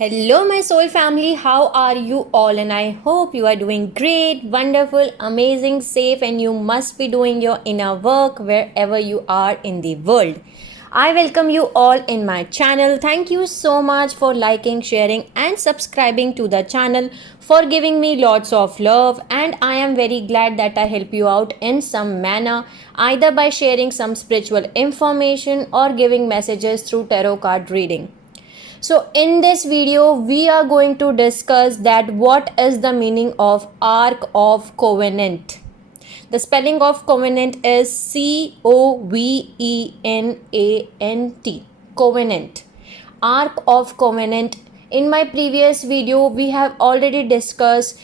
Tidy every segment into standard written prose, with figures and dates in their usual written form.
Hello, my soul family. How are you all? And I hope you are doing great, wonderful, amazing, safe, and you must be doing your inner work wherever you are in the world. I welcome you all in my channel. Thank you so much for liking, sharing, and subscribing to the channel, for giving me lots of love. And I am very glad that I help you out in some manner, either by sharing some spiritual information or giving messages through tarot card reading. So in this video we are going to discuss that what is the meaning of Ark of Covenant. The spelling of covenant is Covenant. Covenant. Ark of Covenant. In my previous video we have already discussed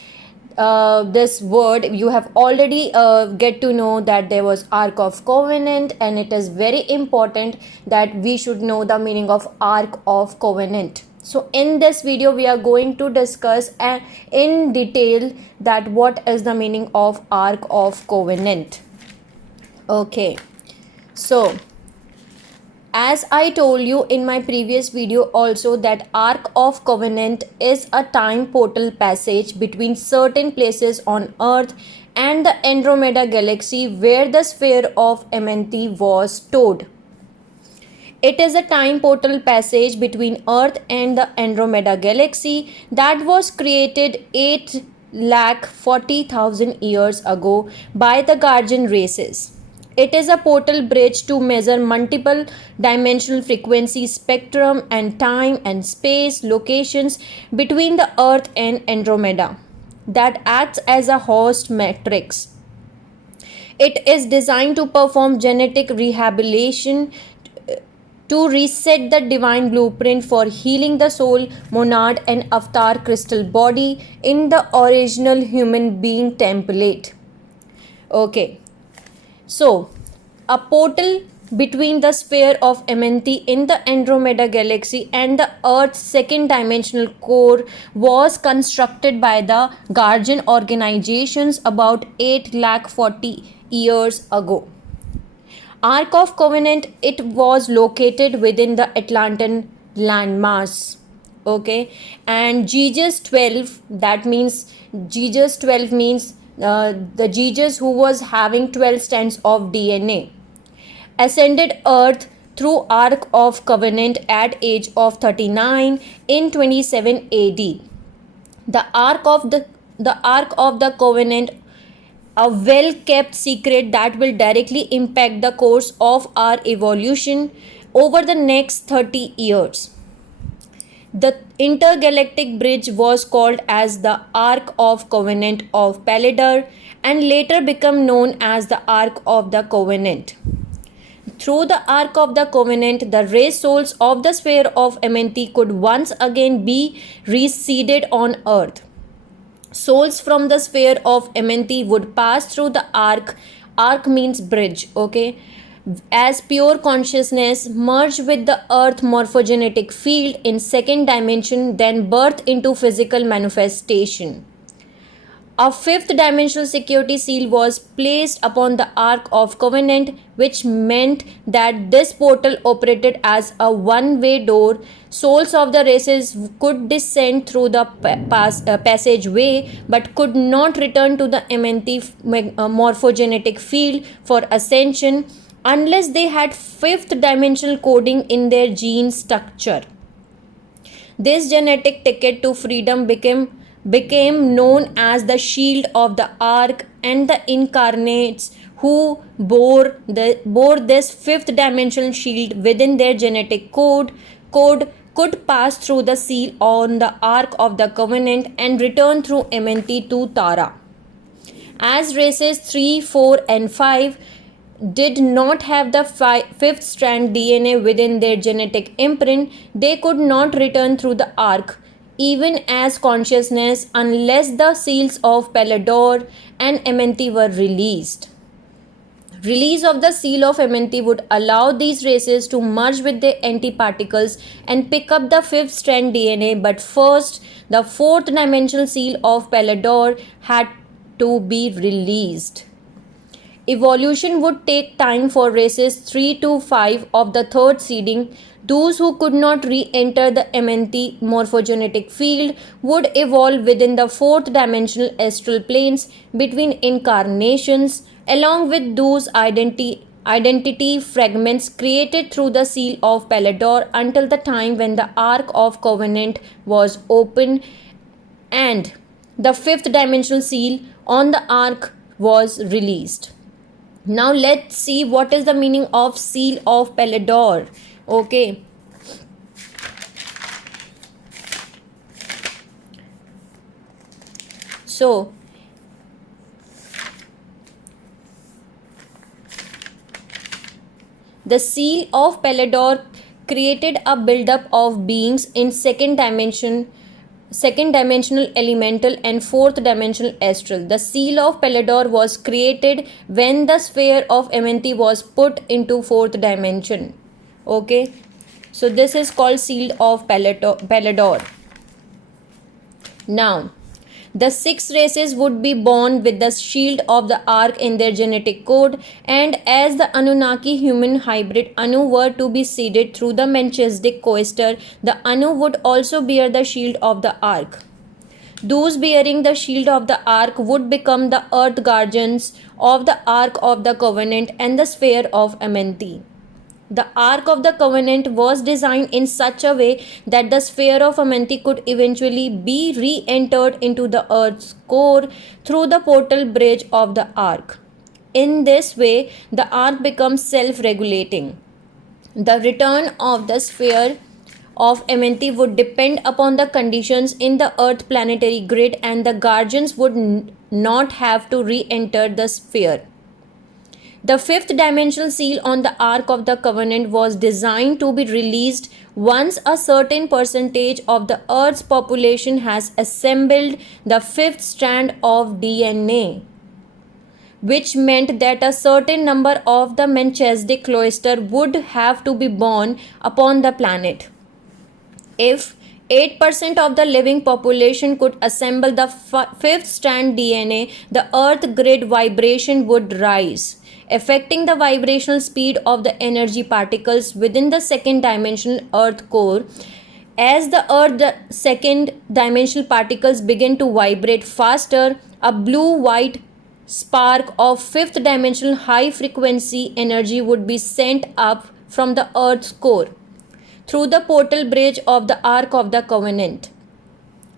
this word. You have already get to know that there was Ark of Covenant, and it is very important that we should know the meaning of Ark of Covenant. So in this video we are going to discuss in detail that what is the meaning of Ark of Covenant. Okay, so as I told you in my previous video also, that Ark of Covenant is a time portal passage between certain places on Earth and the Andromeda galaxy where the sphere of Amenti was stored. It is a time portal passage between Earth and the Andromeda galaxy that was created 8,40,000 years ago by the Guardian races. It is a portal bridge to measure multiple dimensional frequency spectrum and time and space locations between the Earth and Andromeda that acts as a host matrix. It is designed to perform genetic rehabilitation to reset the divine blueprint for healing the soul, monad, and avatar crystal body in the original human being template. Okay. So, a portal between the sphere of Amenti in the Andromeda galaxy and the Earth's second dimensional core was constructed by the Guardian organizations about 8,40,000 years ago. Ark of Covenant, it was located within the Atlantean landmass. Okay, and Jesus 12, that means Jesus 12 means the Jesus who was having 12 strands of DNA, ascended Earth through Ark of Covenant at age of 39 in 27 AD. The Ark of the Covenant, a well-kept secret that will directly impact the course of our evolution over the next 30 years. The Intergalactic Bridge was called as the Ark of Covenant of Paladar and later became known as the Ark of the Covenant. Through the Ark of the Covenant, the race souls of the sphere of Amenti could once again be reseeded on Earth. Souls from the sphere of Amenti would pass through the Ark. Ark means bridge, okay? As pure consciousness, merge with the earth morphogenetic field in second dimension, then birth into physical manifestation. A fifth dimensional security seal was placed upon the Ark of Covenant, which meant that this portal operated as a one-way door. Souls of the races could descend through the passageway but could not return to the Amenti morphogenetic field for ascension unless they had fifth dimensional coding in their gene structure. This genetic ticket to freedom became known as the shield of the Ark, and the incarnates who bore this fifth dimensional shield within their genetic code could pass through the seal on the Ark of the Covenant and return through Amenti to Tara. As races 3, 4, and 5 did not have the fifth strand DNA within their genetic imprint, they could not return through the Ark, even as consciousness, unless the seals of Palador and Amenti were released. Release of the seal of Amenti would allow these races to merge with their antiparticles and pick up the fifth strand DNA, but first, the fourth dimensional seal of Palador had to be released. Evolution would take time for races 3 to 5 of the third seeding Those who could not re-enter the MNT morphogenetic field would evolve within the fourth dimensional astral planes between incarnations, along with those identity fragments created through the seal of Palador until the time when the Ark of Covenant was opened and the fifth dimensional seal on the Ark was released. Now let's see what is the meaning of seal of Palador. Okay. So the seal of Palador created a buildup of beings in second dimensional elemental and fourth dimensional astral. The seal of Palador was created when the sphere of MNT was put into fourth dimension. Okay, so this is called seal of Palador. Now the six races would be born with the shield of the Ark in their genetic code, and as the Anunnaki human hybrid Anu were to be seeded through the Melchizedek coaster, the Anu would also bear the shield of the Ark. Those bearing the shield of the Ark would become the earth guardians of the Ark of the Covenant and the sphere of Amenthi. The Ark of the Covenant was designed in such a way that the sphere of Amenthi could eventually be re-entered into the Earth's core through the portal bridge of the Ark. In this way, the Ark becomes self-regulating. The return of the sphere of Amenthi would depend upon the conditions in the Earth planetary grid, and the guardians would not have to re-enter the sphere. The fifth dimensional seal on the Ark of the Covenant was designed to be released once a certain percentage of the Earth's population has assembled the fifth strand of DNA, which meant that a certain number of the Melchizedek cloister would have to be born upon the planet. If 8% of the living population could assemble the fifth strand DNA, the Earth grid vibration would rise, affecting the vibrational speed of the energy particles within the second dimensional Earth core. As the Earth second dimensional particles begin to vibrate faster, a blue-white spark of fifth dimensional high frequency energy would be sent up from the Earth's core through the portal bridge of the Ark of the Covenant.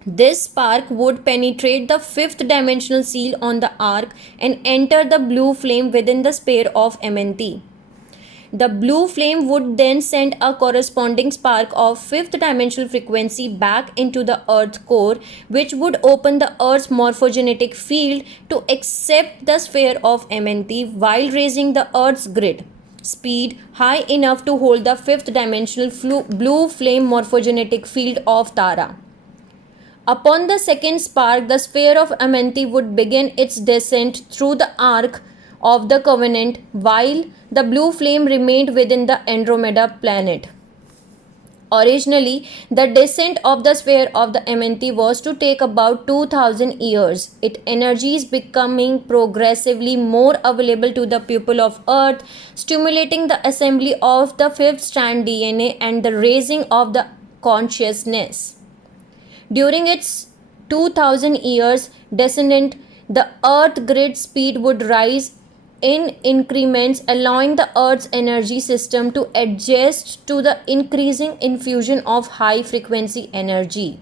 This spark would penetrate the fifth dimensional seal on the Ark and enter the blue flame within the sphere of MNT. The blue flame would then send a corresponding spark of fifth dimensional frequency back into the Earth core, which would open the Earth's morphogenetic field to accept the sphere of MNT while raising the Earth's grid speed high enough to hold the fifth dimensional blue flame morphogenetic field of Tara. Upon the second spark, the sphere of Amenthi would begin its descent through the Ark of the Covenant while the blue flame remained within the Andromeda planet. Originally, the descent of the sphere of the Amenthi was to take about 2000 years, its energies becoming progressively more available to the people of Earth, stimulating the assembly of the fifth strand DNA and the raising of the consciousness. During its 2000 years descent, the Earth grid speed would rise in increments, allowing the Earth's energy system to adjust to the increasing infusion of high frequency energy.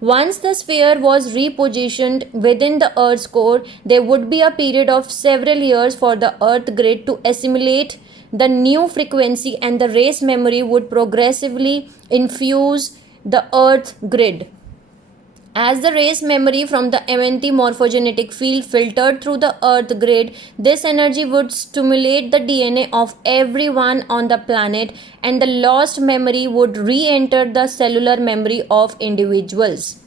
Once the sphere was repositioned within the Earth's core, there would be a period of several years for the Earth grid to assimilate the new frequency, and the race memory would progressively infuse the Earth grid. As the race memory from the MNT morphogenetic field filtered through the Earth grid, this energy would stimulate the DNA of everyone on the planet, and the lost memory would re-enter the cellular memory of individuals.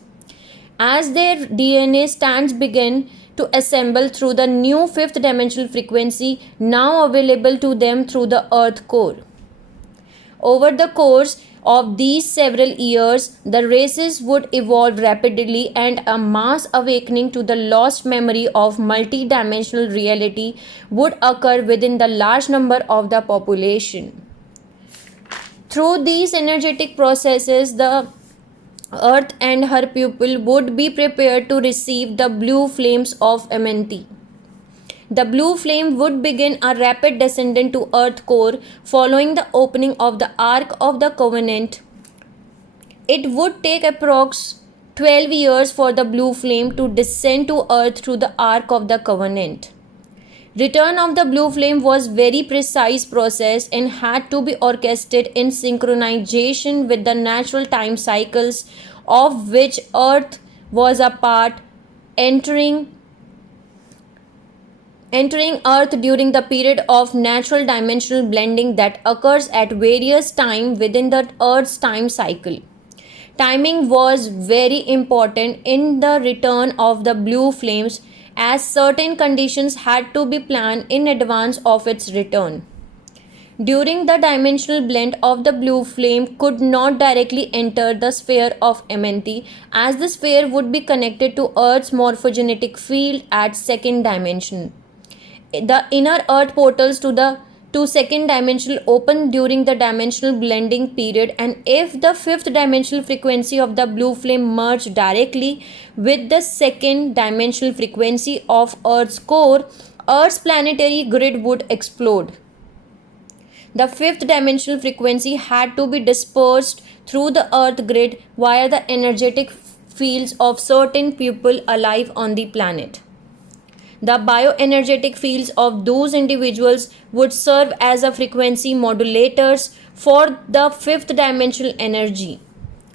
As their DNA strands begin to assemble through the new fifth dimensional frequency now available to them through the Earth core. Over the course of these several years, the races would evolve rapidly, and a mass awakening to the lost memory of multi-dimensional reality would occur within the large number of the population. Through these energetic processes, the Earth and her people would be prepared to receive the blue flames of Amenti. The blue flame would begin a rapid descent to Earth core following the opening of the Ark of the Covenant. It would take approx 12 years for the blue flame to descend to Earth through the Ark of the Covenant. Return of the blue flame was very precise process and had to be orchestrated in synchronization with the natural time cycles of which Earth was a part, entering Earth during the period of natural dimensional blending that occurs at various times within the Earth's time cycle. Timing was very important in the return of the blue flames as certain conditions had to be planned in advance of its return. During the dimensional blend of the blue flame could not directly enter the sphere of Amenti as the sphere would be connected to Earth's morphogenetic field at second dimension. The inner Earth portals to second dimensional open during the dimensional blending period, and if the fifth dimensional frequency of the blue flame merged directly with the second dimensional frequency of Earth's core, Earth's planetary grid would explode. The fifth dimensional frequency had to be dispersed through the Earth grid via the energetic fields of certain people alive on the planet. The bioenergetic fields of those individuals would serve as a frequency modulators for the fifth dimensional energy.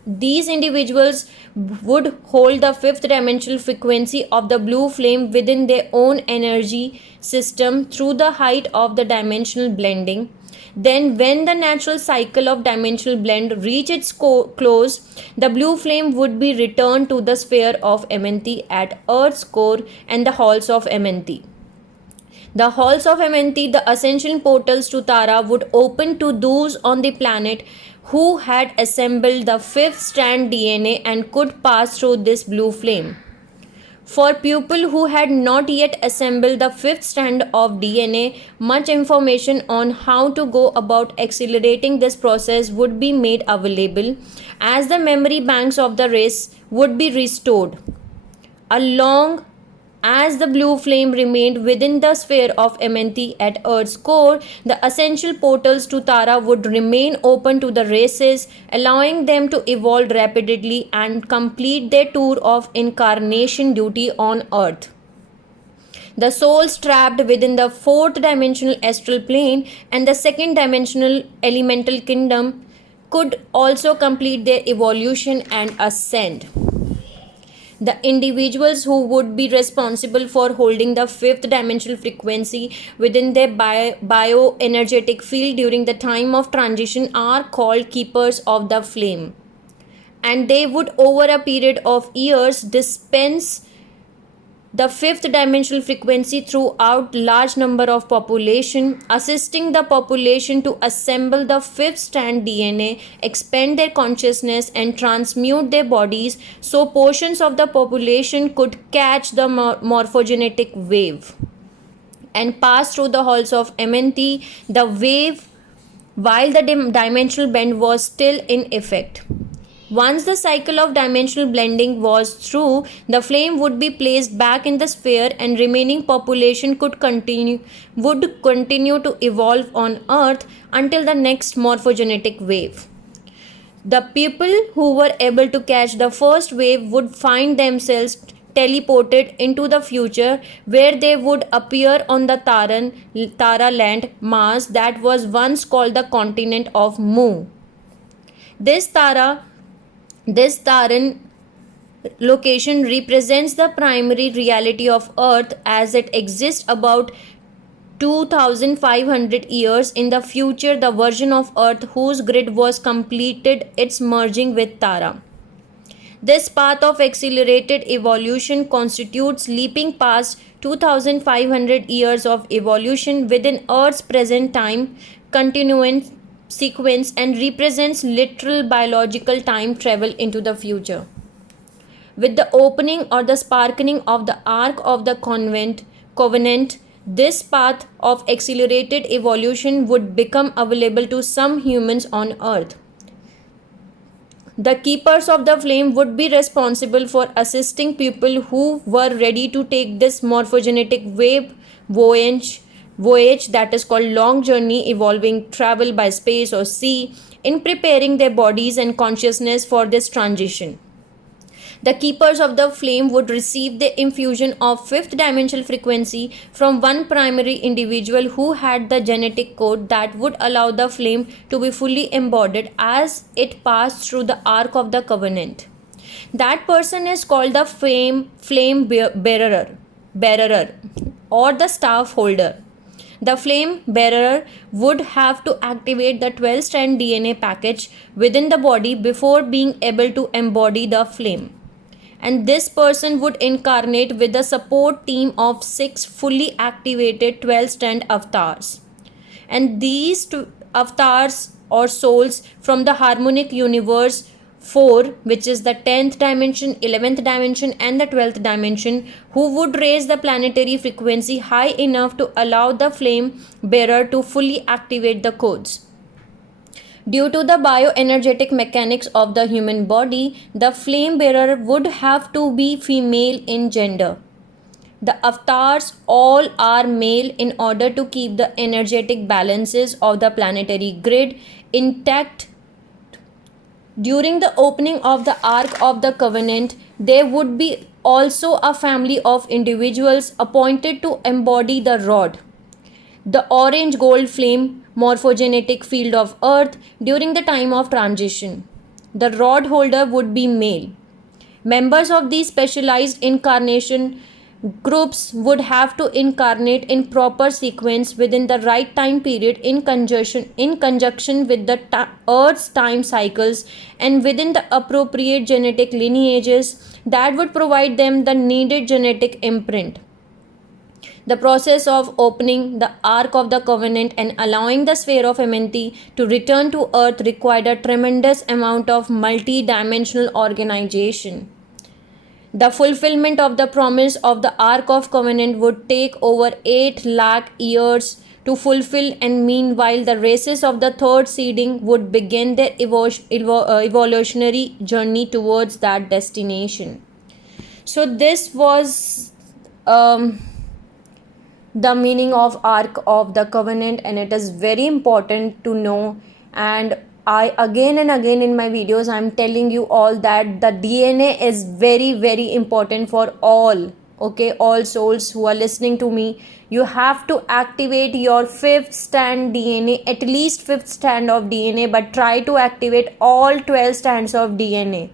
These individuals would hold the fifth dimensional frequency of the blue flame within their own energy system through the height of the dimensional blending. Then, when the natural cycle of dimensional blend reached its close, the blue flame would be returned to the sphere of Amenti at Earth's core and the halls of Amenti. The halls of Amenti, the ascension portals to Tara, would open to those on the planet who had assembled the fifth strand DNA and could pass through this blue flame. For people who had not yet assembled the fifth strand of DNA, much information on how to go about accelerating this process would be made available, as the memory banks of the race would be restored. Along as the blue flame remained within the sphere of Amenti at Earth's core, the essential portals to Tara would remain open to the races, allowing them to evolve rapidly and complete their tour of incarnation duty on Earth. The souls trapped within the fourth dimensional astral plane and the second dimensional elemental kingdom could also complete their evolution and ascend. The individuals who would be responsible for holding the fifth dimensional frequency within their bioenergetic field during the time of transition are called keepers of the flame, and they would over a period of years dispense the fifth dimensional frequency throughout large number of population, assisting the population to assemble the fifth strand DNA, expand their consciousness and transmute their bodies so portions of the population could catch the morphogenetic wave and pass through the halls of Amenti, the wave, while the dimensional bend was still in effect. Once the cycle of dimensional blending was through, the flame would be placed back in the sphere and remaining population would continue to evolve on Earth until the next morphogenetic wave. The people who were able to catch the first wave would find themselves teleported into the future, where they would appear on the Tara land mass that was once called the continent of Mu. This Taran location represents the primary reality of Earth as it exists about 2500 years in the future, the version of Earth whose grid was completed its merging with Tara. This path of accelerated evolution constitutes leaping past 2500 years of evolution within Earth's present time continuum sequence and represents literal biological time travel into the future. With the opening or the sparkling of the Ark of the Covenant, This path of accelerated evolution would become available to some humans on Earth. The keepers of the flame would be responsible for assisting people who were ready to take this morphogenetic voyage that is called long journey evolving travel by space or sea in preparing their bodies and consciousness for this transition. The keepers of the flame would receive the infusion of fifth dimensional frequency from one primary individual who had the genetic code that would allow the flame to be fully embodied as it passed through the Ark of the Covenant. That person is called the bearer or the staff holder. The flame bearer would have to activate the 12-strand DNA package within the body before being able to embody the flame. And this person would incarnate with the support team of 6 fully activated 12-strand avatars. And these two avatars or souls from the harmonic universe 4, which is the 10th dimension, 11th dimension, and the 12th dimension, who would raise the planetary frequency high enough to allow the flame bearer to fully activate the codes. Due to the bioenergetic mechanics of the human body, the flame bearer would have to be female in gender. The avatars all are male in order to keep the energetic balances of the planetary grid intact. During the opening of the Ark of the Covenant, there would be also a family of individuals appointed to embody the rod, the orange gold flame morphogenetic field of Earth during the time of transition. The rod holder would be male. Members of these specialized incarnation groups would have to incarnate in proper sequence within the right time period in conjunction with the Earth's time cycles and within the appropriate genetic lineages that would provide them the needed genetic imprint. The process of opening the Ark of the Covenant and allowing the sphere of MNT to return to Earth required a tremendous amount of multi-dimensional organization. The fulfillment of the promise of the Ark of Covenant would take over 8 lakh years to fulfill, and meanwhile the races of the third seeding would begin their evolutionary journey towards that destination. So this was the meaning of Ark of the Covenant, and it is very important to know. And I again and again in my videos I'm telling you all that the DNA is very very important for all, okay, all souls who are listening to me. You have to activate your fifth strand DNA, at least fifth strand of DNA, but try to activate all 12 strands of DNA.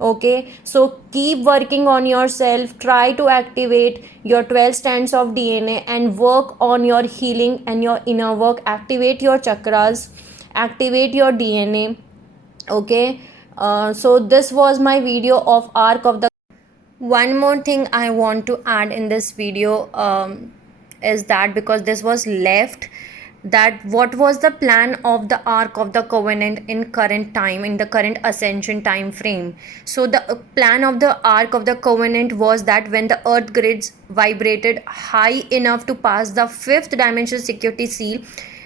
Okay, so keep working on yourself, try to activate your 12 strands of DNA and work on your healing and your inner work. Activate your chakras, activate your DNA. Okay, so this was my video of Ark of the. One more thing I want to add in this video is that because this was left, that what was the plan of the Ark of the Covenant in current time, in the current ascension time frame. So the plan of the Ark of the Covenant was that when the earth grids vibrated high enough to pass the fifth dimensional security seal,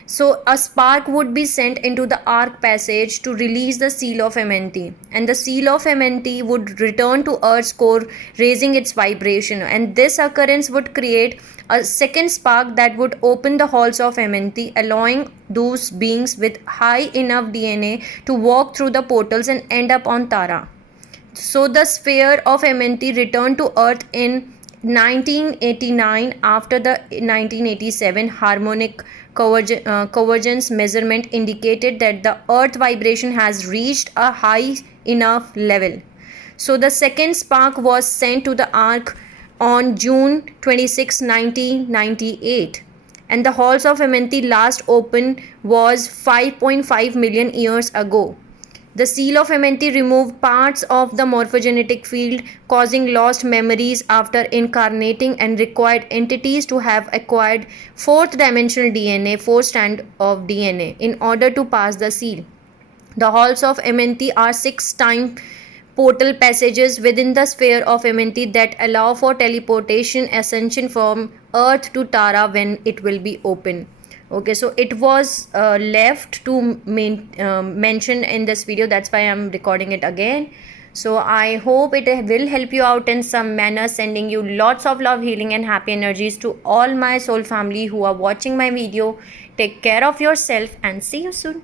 so a spark would be sent into the arc passage to release the seal of MNT, and the seal of MNT would return to Earth's core, raising its vibration, and this occurrence would create a second spark that would open the halls of MNT, allowing those beings with high enough DNA to walk through the portals and end up on Tara. So the sphere of MNT returned to Earth in 1989 after the 1987 harmonic convergence measurement indicated that the earth vibration has reached a high enough level. So the second spark was sent to the arc on June 26, 1998, and the halls of MNT last opened was 5.5 million years ago. The seal of MNT removed parts of the morphogenetic field, causing lost memories after incarnating, and required entities to have acquired fourth dimensional DNA, 4 strand of DNA, in order to pass the seal. The halls of MNT are 6-time portal passages within the sphere of MNT that allow for teleportation, ascension from Earth to Tara when it will be open. Okay, so it was left to mention in this video, that's why I'm recording it again. So I hope it will help you out in some manner, sending you lots of love, healing and happy energies to all my soul family who are watching my video. Take care of yourself and see you soon.